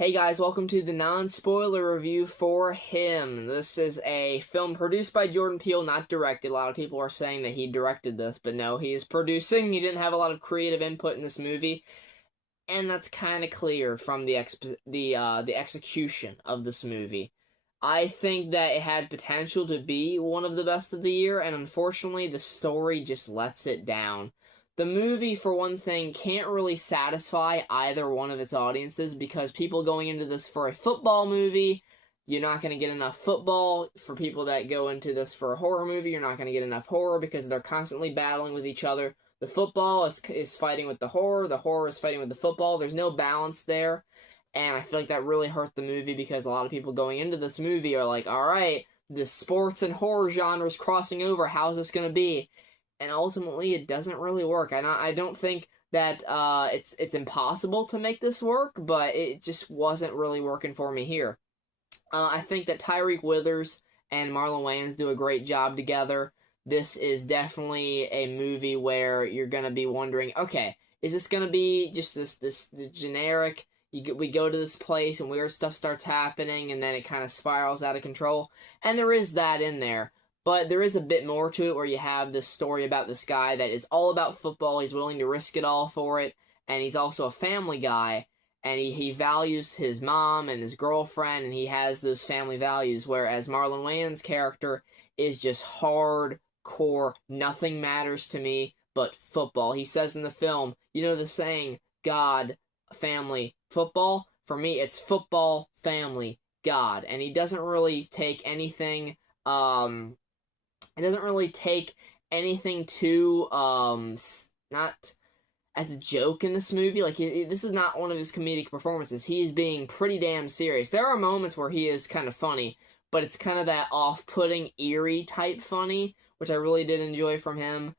Hey guys, welcome to the non-spoiler review for Him. This is a film produced by Jordan Peele, not directed. A lot of people are saying that he directed this, but no, he is producing. He didn't have a lot of creative input in this movie, and that's kind of clear from the execution of this movie. I think that it had potential to be one of the best of the year, and unfortunately, the story just lets it down. The movie, for one thing, can't really satisfy either one of its audiences because people going into this for a football movie, you're not going to get enough football. For people that go into this for a horror movie, you're not going to get enough horror because they're constantly battling with each other. The football is fighting with the horror is fighting with the football. There's no balance there, and I feel like that really hurt the movie because a lot of people going into this movie are like, alright, the sports and horror genres crossing over, how's this going to be? And ultimately, it doesn't really work. I don't think that it's impossible to make this work, but it just wasn't really working for me here. I think that Tyreek Withers and Marlon Wayans do a great job together. This is definitely a movie where you're gonna be wondering, okay, is this gonna be just this generic? We go to this place and weird stuff starts happening, and then it kind of spirals out of control, and there is that in there. But there is a bit more to it where you have this story about this guy that is all about football. He's willing to risk it all for it. And he's also a family guy. And he values his mom and his girlfriend. And he has those family values. Whereas Marlon Wayans' character is just hardcore. Nothing matters to me but football. He says in the film, you know the saying, God, family, football? For me, it's football, family, God. And he doesn't really take anything... It doesn't really take anything too, not as a joke in this movie. Like, this is not one of his comedic performances. He is being pretty damn serious. There are moments where he is kind of funny, but it's kind of that off-putting, eerie type funny, which I really did enjoy from him.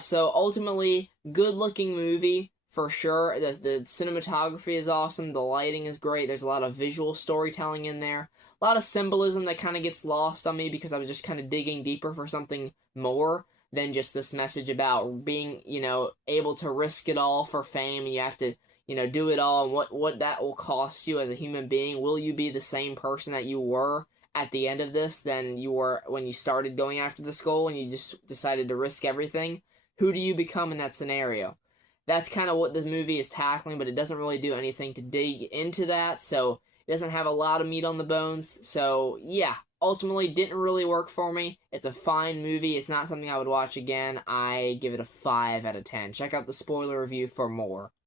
So ultimately, good-looking movie, for sure. The cinematography is awesome. The lighting is great. There's a lot of visual storytelling in there. A lot of symbolism that kind of gets lost on me because I was just kind of digging deeper for something more than just this message about being, able to risk it all for fame. You have to, do it all, and what that will cost you as a human being. Will you be the same person that you were at the end of this than you were when you started going after this goal and you just decided to risk everything? Who do you become in that scenario? That's kind of what the movie is tackling, but it doesn't really do anything to dig into that, so it doesn't have a lot of meat on the bones. So, yeah, ultimately didn't really work for me. It's a fine movie. It's not something I would watch again. I give it a 5 out of 10. Check out the spoiler review for more.